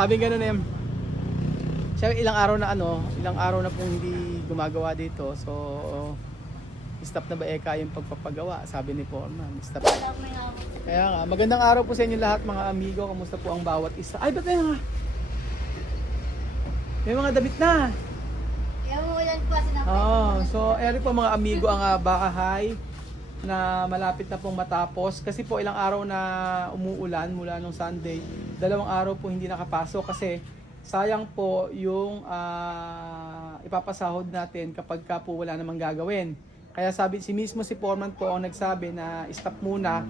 Sabi gano'n eh. Siya ilang araw na pong hindi gumagawa dito. So, stop na ba eka yung pagpapagawa? Sabi ni Foreman, stop. Kaya nga, magandang araw po sa inyo lahat mga amigo. Kamusta po ang bawat isa? Ay, ba't nga? May mga damit na. Yung ulan po kasi So, eri po mga amigo ang bahay na malapit na pong matapos. Kasi po ilang araw na umuulan mula nung Sunday. 2 araw po hindi nakapasok kasi sayang po yung ipapasahod natin kapag ka po wala namang gagawin. Kaya si mismo si Foreman po ang nagsabi na stop muna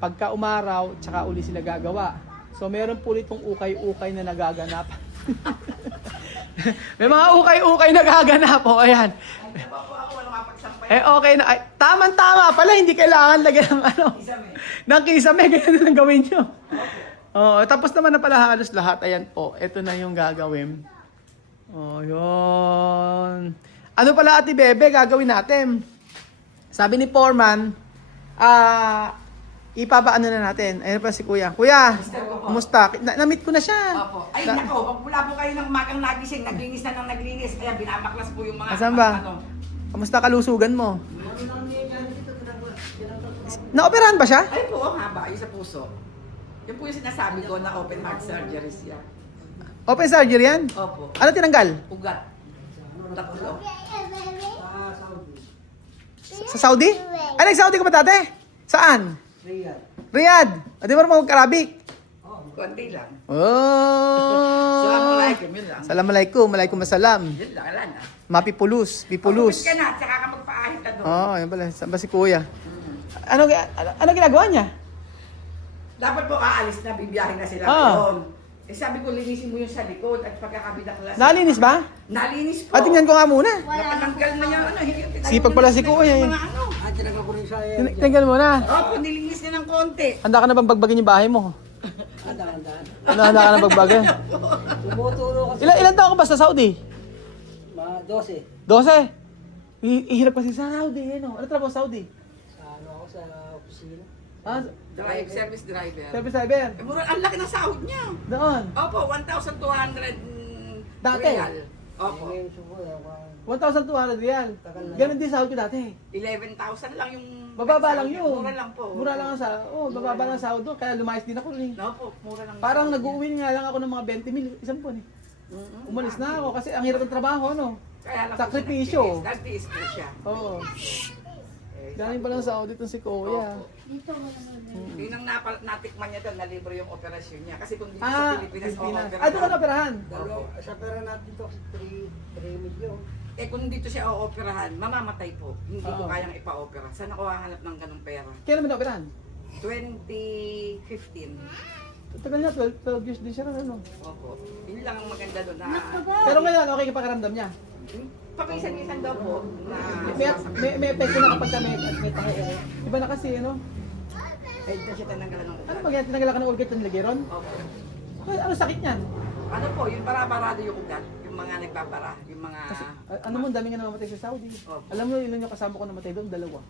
pagka umaraw tsaka uli sila gagawa. So meron po itong ukay-ukay na nagaganap. May mga ukay-ukay na gaganap po. Ayan. Okay na. Ay, tama pala. Hindi kailangan lagyan ng ng kisame. Ganyan na lang gawin nyo. Tapos naman na pala halos lahat. Ayan po. Ito na yung gagawin. Yun. Ano pala Ate Bebe gagawin natin? Sabi ni Foreman, ipapaano na natin. Ayun pa si Kuya. Kuya, kumusta? Na-meet ko na siya. Opo. Ay nako, pag wala po kayo ng magang nagising, naglinis na ng naglinis. Kaya binamaklas po yung mga Asan ba? Kamusta kalusugan mo? Naoperahan ba siya? Ay po, haba, yung sa puso. Yung po yung sinasabi ko na open heart surgery siya. Open surgery yan? Opo. Ano tinanggal? Ugat. Tatlo. Sa Saudi? Ay, nag-Saudi ka ba dati? Saan? Riyadh. Di ba naman magkarabik? Konti lang. Assalamualaikum. Yun lang. Assalamualaikum. Waalaikumsalam. Yun lang, wala na. Mapipulus. Pipulus. Kapit ka na, tsaka ka magpaahit na doon. Yan pala. Saan ba si Kuya? Ano ginagawa niya? Dapat po aalis na, bibiyahin na sila Ah. ngayon. Sabi ko, linisin mo yung sa likod at pagkakabidaklas. Nalinis ba? Nalinis po. Tingnan ko nga muna. Nakatanggal na yung Sipag pala si Kuya, eh. Mga ano. Tingnan mo na. Opo, nilinis niya ng konti. Handa ka na bang bagbagin yung bahay mo? Handa ka na bagbagin? Ilan taon ka ba sa Saudi? 12. 12? Ihirap kasi sa Saudi. Ano trabaho sa Saudi? Ako sa opisina. Service driver. Service driver. Mura, ang laki ng sahod niya. Doon. Opo, 1,200 Dati? real. Opo. Ngayon subo, 1,200 real. Ganon din sahod ko dati. 11,000 lang yung... Bababa lang yun. Mura lang po. Mura lang ang sahod. Bababa lang ang sahod doon. Kaya lumayas din ako rin. Opo, mura lang. Parang nag-uwi nga lang ako ng mga 20 mil isang buwan eh. Umalis na ako kasi ang hirap ng trabaho, no? Kaya lang po Sakripisyo. siya nagtiis po siya. Oo. Galing pa lang sa audit ng si Kuya. Dito mo naman. Yun ang natikman niya doon na libre yung operasyon niya. Kasi kung dito Ah, sa Pilipinas, Pilipinas. o-operahan. Doon ka na-operahan? Sa pera natin to, 3 million. Eh kung dito siya o-operahan, mamamatay po. Hindi ko Oo. kayang ipa-opera. Saan ako hahanap ng ganong pera? Kailan mo na-operahan? 2015. Tagal na, 12 years din siya na ano. Opo. Yun lang ang maganda doon na... Pero ngayon, okay ka pakiramdam niya? Paminsan-minsan daw po na... May epekto na kapag may tayo. Iba na kasi, ano? Eh, na siya tinanggalan ng Ano ugat. ba yan? Tinanggal ka ng ugat ng lagiron? Opo. Ano sakit niyan? Ano po, yung para-parado yung ugat. Yung mga nagbabara. Yung mga... Ano mo, dami nga namamatay sa Saudi. Opo. Alam mo, ilan yung kasama ko namatay doon? 2.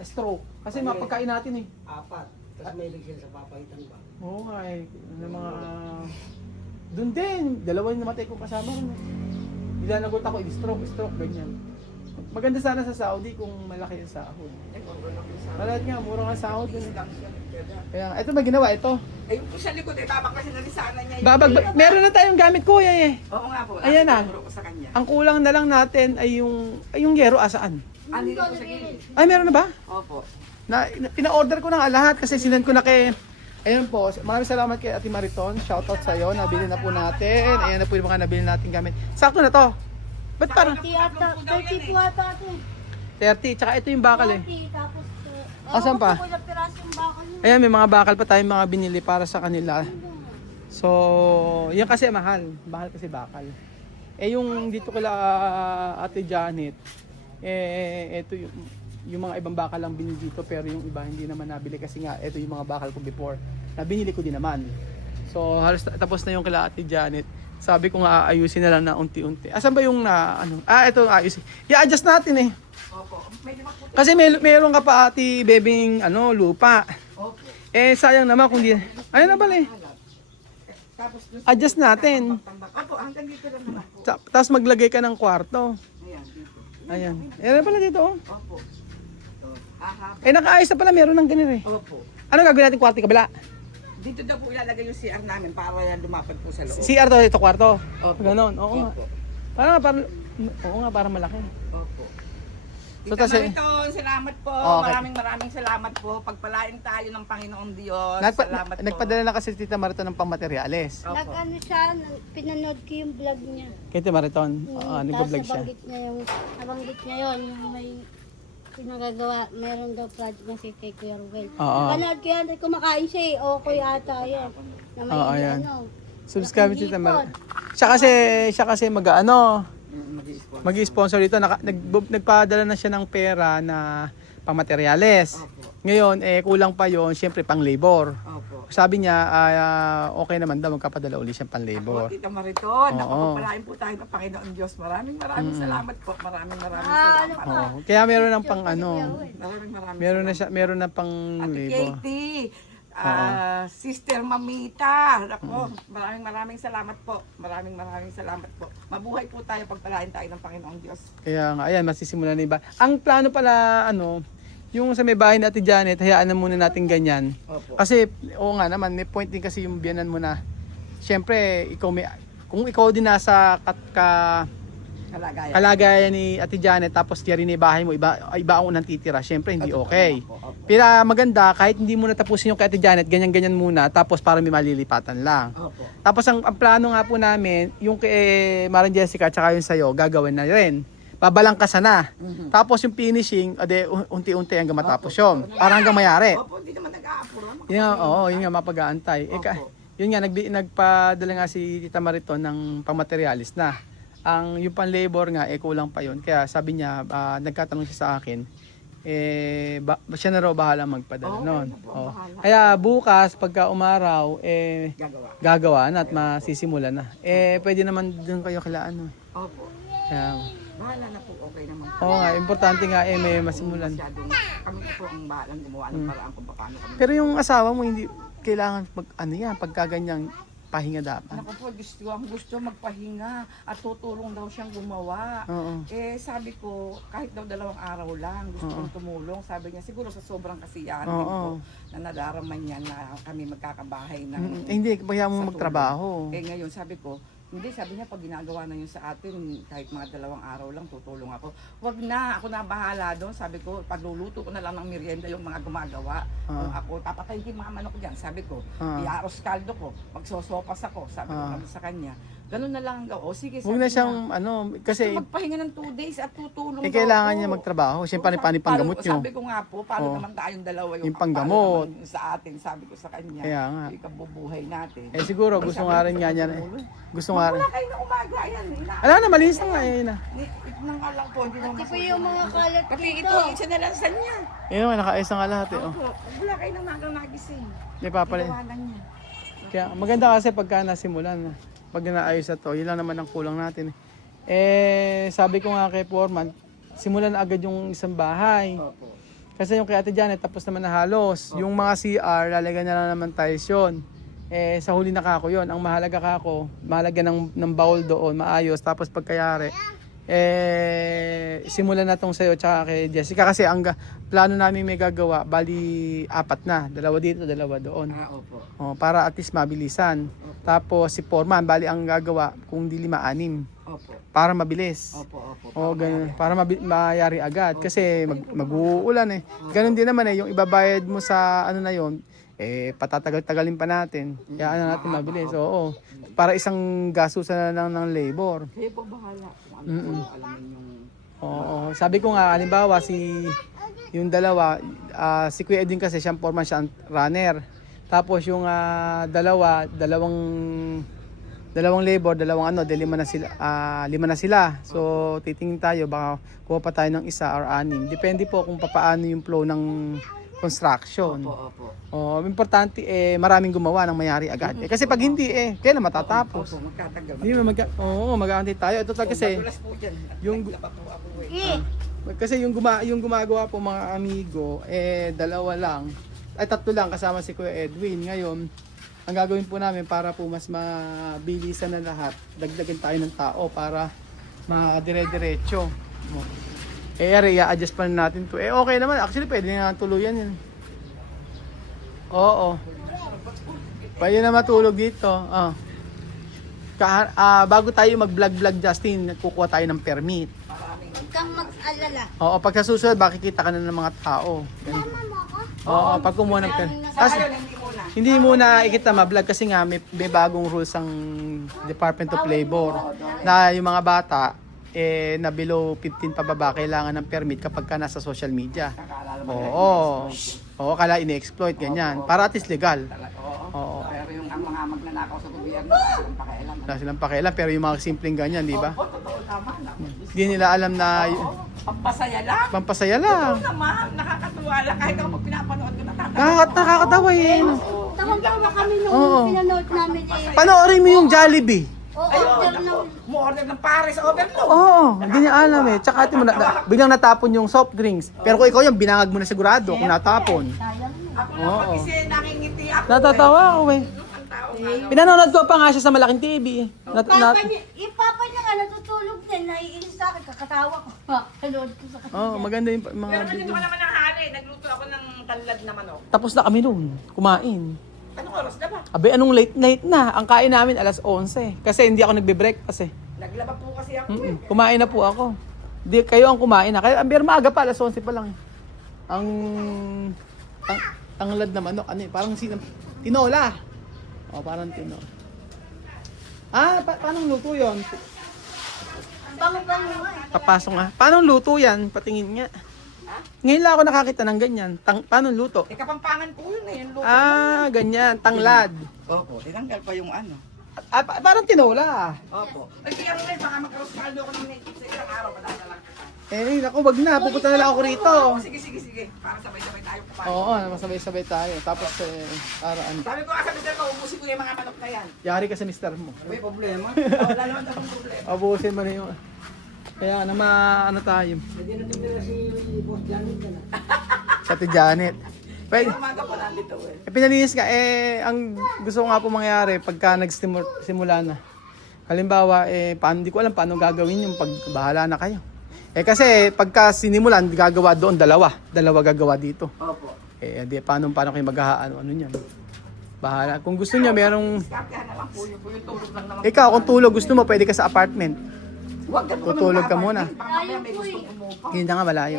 Stroke. Kasi mapagkain natin eh. 4. Tapos may ligsin sa papagitan ba? Oo nga eh. Yung mga... Doon din. 2 yung namatay ko kasama. Ilanagot ako, stroke, ganyan. Maganda sana sa Saudi kung malaki yung sahod. Eh, kung ano yung sa... Malaki nga, mura nga sahod. Dun. Lang siya. Kaya, ito ba ginawa? Ito. Eh, yung po sa likod eh, babak kasi nalisana niya. Meron na tayong gamit kuya eh. Oo nga po. Ayan na. Tinuro ko sa kanya. Ang kulang na lang natin ay yung yero asaan. Andito po sa gilid. Ay, meron na ba? Opo. Pina-order ko na nga lahat kasi sinend ko na kay... Ayun po, maraming salamat kay Ate Mariton. Shoutout sa'yo, nabili na po natin. Ayan na po yung mga nabili natin gamit. Sakto na to. Ba't parang 30 ata, 30 po ata ito. 30? Tsaka ito yung bakal eh. 30, tapos... Asan pa? Ako na piraso yung bakal niya. Ayan, may mga bakal pa tayong mga binili para sa kanila. So, yan kasi mahal. Mahal kasi bakal. Eh yung dito kila Ate Janet, ito yung mga ibang bakal lang binili dito pero yung iba hindi naman nabili kasi nga ito yung mga bakal ko before na binili ko din naman. So halos tapos na yung kila Ate Janet. Sabi ko nga ayusin na lang na unti-unti. Asan ba yung ito ayusin. I-adjust natin eh. Opo. Medyo maputi. Kasi meron ka pa Ate Bebing lupa. Opo. Eh sayang naman kung di. Ayun na pala eh. Tapos dun Adjust natin. Opo, hanggang dito lang naman po. Tapos maglagay ka ng kwarto. Ayan, dito. Ayan. Ayan pala dito, oh. Opo. Ahaba. Eh, nakaayos na pala. Meron ng ganun eh. Opo. Ano gagawin natin kwarto kabila? Dito daw po ilalagay yung CR namin para yan lumapad po sa loob. CR to, ito kwarto. Opo. Ganon, oo nga. Opo. Oo nga, parang malaki. Opo. So, Tita kasi- Mariton, salamat po. Okay. Maraming salamat po. Pagpalain tayo ng Panginoong Diyos. Nagpa- salamat po. nagpadala na kasi si Tita Mariton ng pangmaterials. Opo. Nag-ano siya, pinanood ko yung vlog niya. Kay Tita Mariton, Tapos nag-vlog siya. nabanggit niya yun, yung may pinagagawa, meron daw project na si kay Kuya Ruel. Oo. Panood ko yan, kumakain siya eh, o kuya ata yun. Na may Oo, yan. ano. Subscribe si Tita Hipon. Mariton. Siya kasi mag-ano, Mag-i-sponsor. mag-sponsor dito. Nagpadala na siya ng pera na pangmaterials. Opo. Ngayon, kulang pa yon, syempre pang labor. Opo. Sabi niya, okay naman daw, magkapadala uli siya pang Ako, labor. Tita Mariton, Oo. napapapalain po tayo ng Panginoong Diyos. Maraming salamat po. Maraming ano salamat. Oo. Kaya meron ng pang ano, Maraming meron na pang Ate labor. Katie, Sister Mamita, ako, maraming salamat po. Maraming salamat po. Mabuhay po tayo, pagpalain tayo ng Panginoong Diyos. Kaya nga, ayan, masisimulan na iba. Ang plano pala, yung sa may bahay ni Ate Janet, hayaan na muna natin ganyan. Opo. Kasi, oo nga naman, may point din kasi yung biyanan mo na, syempre, kung ikaw din nasa Kalagayan. kalagayan ni Ate Janet, tapos tiyan rin yung bahay mo, iba ang unang titira, syempre, hindi Opo, okay. opo, opo. Pero maganda, kahit hindi mo natapusin yung kay Ate Janet, ganyan-ganyan muna, tapos para may malilipatan lang. Opo. Tapos ang plano nga po namin, yung kay Maran Jessica at saka yung sa'yo, gagawin na rin. Babalangkasan na. Tapos yung finishing, unti-unti hanggang matapos yun. Para hanggang mayari. Opo, hindi naman nag-aapuro. Yun nga, oo, yun nga, mapag-aantay. Opo. Yun nga, nagpadala nga si Tita Mariton ng pangmaterialis na. Yung pan-labor nga, kulang pa yun. Kaya sabi niya, nagkatanong siya sa akin, siya na raw bahala magpadala Okay, noon. na po, Oo. bahala. Kaya bukas, pagka umaraw, Gagawa. gagawa na at masisimulan na. Pwede naman doon kayo kila ano. Opo. Kaya, Bahala na po, okay naman. oo nga, importante nga may masimulan. Masyadong, kami po ang bahalang gumawa ng paraan kung paano kami. Pero yung asawa mo, hindi kailangan pagka ganyang pahinga dapat. Naku po, gusto magpahinga at tutulong daw siyang gumawa. Oo. Sabi ko, kahit daw 2 araw lang, gusto kong tumulong. Sabi niya, siguro sa sobrang kasiyahan din Oo. po na nadaraman niya na kami magkakabahay ng... Hindi, kaya mo sa magtrabaho. ngayon sabi ko, hindi, sabi niya, pag ginagawa na yun sa atin, kahit mga 2 araw lang, tutulong ako. Wag na, ako na bahala doon. Sabi ko, pagluluto ko na lang ng merienda yung mga gumagawa. Kung ako, papatayin ko yung mga manok dyan. Sabi ko, iaros kaldo ko, magsosopas ako. Sabi ko kami sa kanya. Ganun na lang ang gawa. O sige, Huwag sabi na siyang, niya, kasi, gusto magpahinga ng 2 days at tutulong daw kailangan ako. niya magtrabaho. Siyempre, Sabi- panggamot nyo. Sabi ko nga po, paano naman tayong dalawa Yung panggamot. paano naman sa atin, sabi ko sa kanya. Kaya nga. Ikabubuhay natin. Siguro, Ay, gusto sabi nga ko rin sa nga niya. tumulong. Gusto nga rin. Wala kayo na umaga, ayan. Ala na, malinis na nga na. Nang alam po, hindi naman Ito po yung mga kalat Pati dito. ito, isa na lang sa niya. Yun, nakaayos na nga lahat eh. Oh. Opo, wala kayo nang magang nagising. Di pa pala. Ginawa lang niya. Kaya maganda kasi pagka nasimulan, pag naayos na to, yun lang naman ang kulang natin. Sabi ko nga kay Foreman, simulan na agad yung isang bahay. Opo. Kasi yung kay Ate Janet, tapos naman na halos. Yung mga CR, lalagyan na lang naman tiles yun. Sa huli na kako yun. Ang mahalaga kako, mahalaga ng bowl doon, maayos. Tapos pagkayari, simulan na tong sa'yo tsaka kay Jessica. Kasi ang plano namin may gagawa, bali 4 na. 2 dito, 2 doon. Opo. Para at least mabilisan. Tapos si Foreman, bali ang gagawa kung di 5, 6. Opo. Para mabilis. Opo. Ganun. Para mayari agad. Kasi mag-uulan eh. Ganun din naman yung ibabayad mo sa ano na yon, patatagal-tagalin pa natin. Kaya ano natin mabilis. Oo. Para isang gastusan na lang ng labor. Kayo po bahala kung ano po alamin yung... Oo. Sabi ko nga, halimbawa yung dalawa, si Kuya Edwin kasi siyang foreman, siya ang runner. Tapos yung dalawang labor, 5 na sila. So titingin tayo, baka kuha pa tayo ng 1 or 6. Depende po kung paano yung flow ng construction. Opo. Importante maraming gumawa ng mayari agad. Kasi pag hindi kailan matatapos? Opo, magkatagal. Hindi mag-aantay tayo. Ito kasi Madulas po dyan. yung- Nagdapa po ako kasi yung gumagawa po mga amigo 2 lang. Ay 3 lang kasama si Kuya Edwin. Ngayon ang gagawin po namin para po mas mabilisan na lahat, dagdagan tayo ng tao para makadire-diretso. I-adjust pa natin to. Okay naman. Actually, pwede na tuluyan yan. Oo. Pwede na matulog dito. Bago tayo mag-vlog, Justin, kukuha tayo ng permit. Huwag kang mag-alala. Oo, pag sa susunod, makikita ka na ng mga tao. Ganun. Tama mo ako? Oo, pag kumuha ng permit. Sa ngayon, hindi muna. Hindi muna ikita ma-vlog kasi nga may bagong rules ang Department of Labor na yung mga bata na below 15 pababa kailangan ng permit kapag ka nasa social media. Oo, kala ini-exploit ganyan. Para at least legal. Oo. Pero yung ang mga magnanakaw sa gobyerno, silang pakialam. Wala silang pakialam pero yung mga simpleng ganyan, di ba? Oo, totoo, tama na. Hindi nila alam na Pampasaya lang. pampasaya lang. Oo naman, nakakatuwa lang. Kahit ako pag pinapanood ko, natatawa. Nakakatawa yun. Tawang-tawa kami nung Oo. pinanood namin eh. Panoorin mo yung Jollibee. Oo, order ng... Mo order ng Paris overload. Oo, hindi niya alam eh. Tsaka biglang natapon yung soft drinks. Pero kung ikaw yung binangag mo na sigurado kung natapon. Sayang na. Ako lang pag kasi nakingiti ako. Natatawa ako eh. Ang tao nga. Pinanonood ko pa nga siya sa malaking TV eh. Yung papa niya nga natutulog din, naiinis sa akin, kakatawa ko. Kanood ko sa kanya. Oo, maganda yung mga Pero video. nandito ka naman ng hali. Nagluto ako ng tanlad na manok. Tapos na kami noon, kumain. Anong oras na ba? Abe, anong late night na? Ang kain namin alas 11. Kasi hindi ako nagbe-breakfast eh. Naglaba po kasi ako eh. Kumain na po ako. Di, kayo ang kumain na. Kaya ang maaga pa, alas 11 pa lang eh. Ang tanglad na manok, ano eh, parang tinola. O, parang tinola. Paano luto yun? Bango-bango nga eh. Papasok nga. Paano luto yan? Patingin nga. Ngayon lang ako nakakita ng ganyan. Paano luto? Kapampangan ko yun eh. Yung luto. Ganyan. Tanglad. Opo, tinanggal pa yung ano. Parang tinola. Opo. Ay, kaya rin, baka magkaroon kaldo ko ng native sa isang araw. Padadala lang kita. Naku, wag na. Pupunta na lang ako rito. Sige. Para sabay-sabay tayo kumain. Oo, masabay-sabay tayo. Tapos, araan. Sabi ko sa mister ko, ubusin ko yung mga manok na yan. Yari ka sa mister mo. May problema. Wala naman akong problema. Abusin mo na yung... Kaya ano tayo. Hindi na tumira si Boss Janet ka na. Sa Janet. Pwede. Umaga po nandito eh. Pinalinis ka. Ang gusto ko nga po mangyari pagka nagsimula na. Halimbawa, hindi ko alam paano gagawin yung pag bahala na kayo. Kasi pagka sinimulan, gagawa doon dalawa gagawa dito. Opo. Di paano kayo ano niyan. Bahala. Kung gusto niyo merong Kaya na lang po yung tulog lang naman. ikaw kung tulog gusto mo pwede ka sa apartment. Huwag ganun Tutulog ka muna. Mamaya may gustong umupa. Hindi na nga malayo.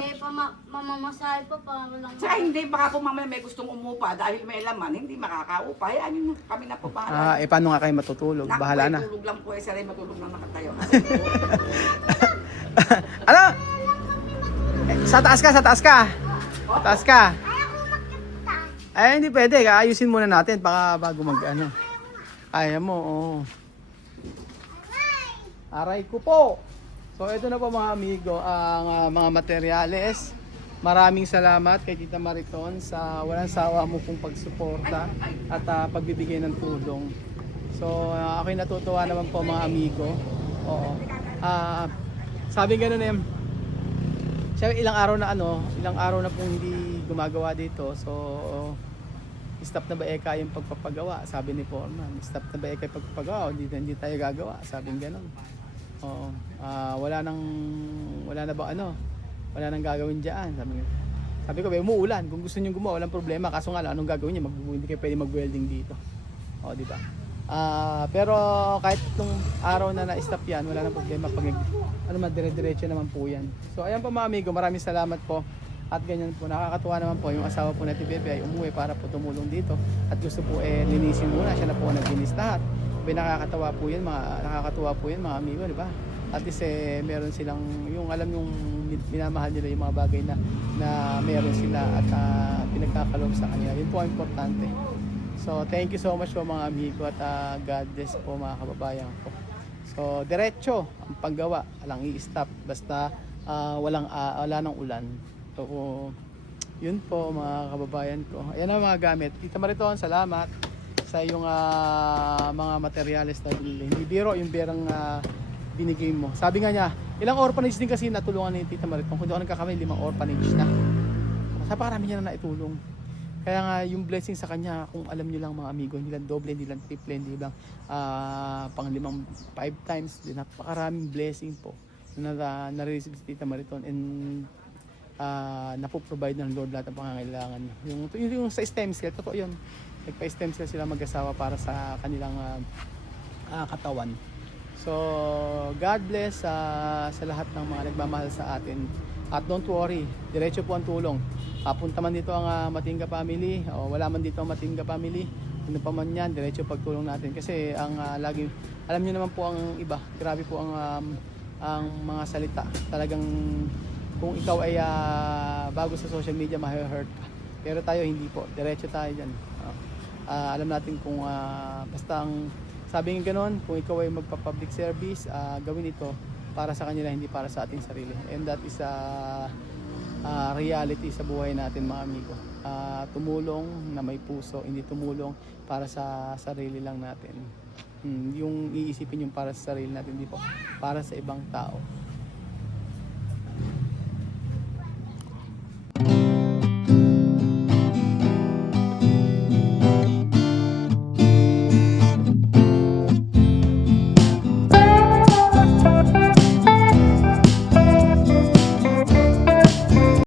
Mamamasahe pa para lang. Tsaka hindi, baka kung mamaya may gustong umupa dahil may laman, hindi makakaupa. Hayaan nyo, kami na po bahala. Paano nga kayo matutulog? Naku, Bahala na. Tulog lang po eh, saray matulog lang nakatayo. Ano? Sa taas ka. Taas ka. Hindi pwede. Ayusin muna natin bago mag-ano. Kaya mo, oo. Aray ko po. So ito na po mga amigo ang mga materyales. Maraming salamat kay Tita Mariton sa walang sawa mo pong pagsuporta at pagbibigay ng tulong. So ako'y natutuwa naman po mga amigo. Oo. Sabi gano'n na siya ilang araw na pong hindi gumagawa dito. So stop na ba eka yung pagpapagawa? Sabi ni Foreman. Stop na ba eka yung pagpapagawa? Hindi tayo gagawa. Sabi gano'n. Oo. Wala na ba wala nang gagawin diyan. Sabi ko, umuulan. Kung gusto niyo gumawa, walang problema. Kaso nga anong gagawin niyo? Hindi kayo pwede mag-welding dito. O, di ba? Pero kahit itong araw na na-stop yan, wala nang problema pag dire-diretso naman po yan. So ayan po mga amigo, maraming salamat po. At ganyan po, nakakatuwa naman po yung asawa po na Bebe ay umuwi para po tumulong dito. At gusto po linisin muna, siya na po naglinis lahat. Nakakatuwa po yun mga amigo, di ba? At least meron silang yung minamahal nila yung mga bagay na meron sila at pinagkakaloob sa kanila. Yun po ang importante. So thank you so much po mga amigo at God bless po mga kababayan ko. So diretso ang paggawa, walang i-stop basta wala nang ulan. So yun po mga kababayan ko. Ayan ang mga gamit. Tita Mariton, salamat sa yung mga materyales na binili. Hindi biro yung berang binigay mo. Sabi nga niya, ilang orphanage din kasi natulungan ni Tita Mariton. Kung di ako nagkakamali, 5 orphanage na. Sa parami niya na naitulong. Kaya nga yung blessing sa kanya, kung alam nyo lang mga amigo, hindi lang doble, hindi lang triple, hindi lang pang 5 times, napakaraming blessing po na nare-receive si Tita Mariton, and napoprovide ng Lord lahat ng pangangailangan niya. Yung sa stem cell, totoo yun. Nagpa-stem cell sila mag-asawa para sa kanilang katawan. So, God bless sa lahat ng mga nagmamahal sa atin. At don't worry, diretso po ang tulong. Punta man dito ang Matinga family, o wala man dito ang Matinga family, ano pa man yan, diretso pagtulong natin. Kasi ang lagi, alam niyo naman po ang iba, grabe po ang mga salita. Talagang kung ikaw ay bago sa social media, ma-hurt ka. Pero tayo hindi po, diretso tayo dyan. Alam natin kung basta ang sabi ng ganon, kung ikaw ay magpa-public service, gawin ito para sa kanila, hindi para sa ating sarili. And that is reality sa buhay natin mga amigo. Tumulong na may puso, hindi tumulong para sa sarili lang natin. Yung iisipin yung para sa sarili natin, hindi po para sa ibang tao.